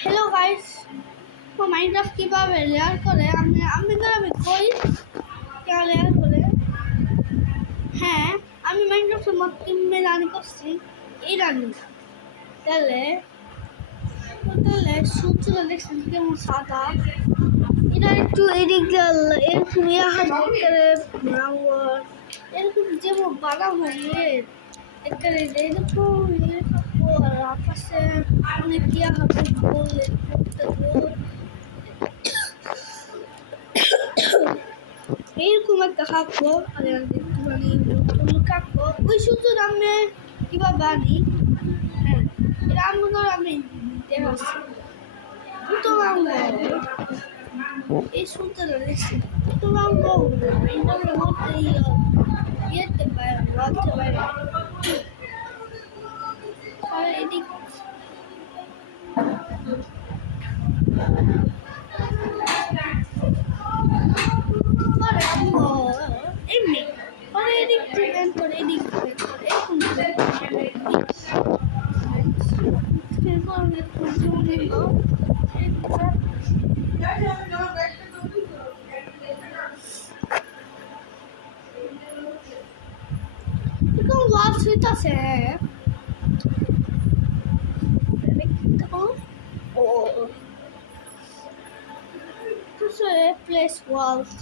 Hello guys, Minecraft কিভাবে layer করে আমি কই কেন লেয়ার করে। হ্যাঁ, আমি মাইনক্রাফটের মত কিভাবে রান করছি এই রানি। তাহলে সূর্যটা দেখছেন কেমন সাদা, এটা একটু এদিক এরকম এরকম যেমন বানাবো এরকম আর আকাশে অনেক ইয়া হবে গোল এইরকম একটা কাঁকবো আর একটুখানি কাঁকবো ওই সূত্র আমি কিভাবে আনি। হ্যাঁ, এটা আমি দেখাচ্ছি। দুটো আনবো এই সূত্রটা দেখছি, দুটো আনবো এটার মধ্যে ইয়েতে পারে বলতে পারে আর এদিক এমনি পরে এদিক ডিপেন্ড করে এদিক Lots with us here. Oh, this is a place walls.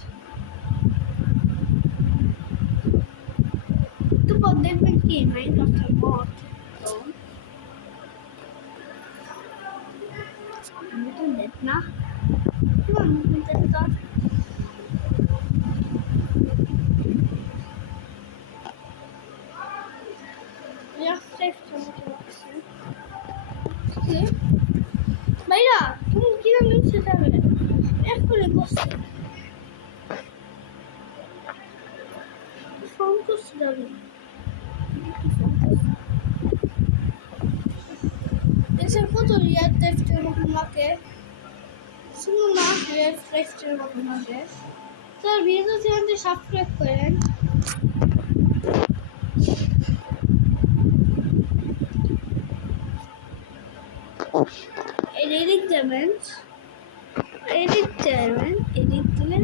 The body will be made of the mod. I'm going to now. Come on, let's go. ভাইরা তুমি কি জানো সেটা এক করে বসে ফোন করছি যাবে এসে কত রিয়াল টেস্টের মতন লাগে শুনুন না রিয়াল টেস্টের মতন লাগে তার ভিডিও চ্যানেলটি সাবস্ক্রাইব করেন। এডিট দেবেন এডিট দিলে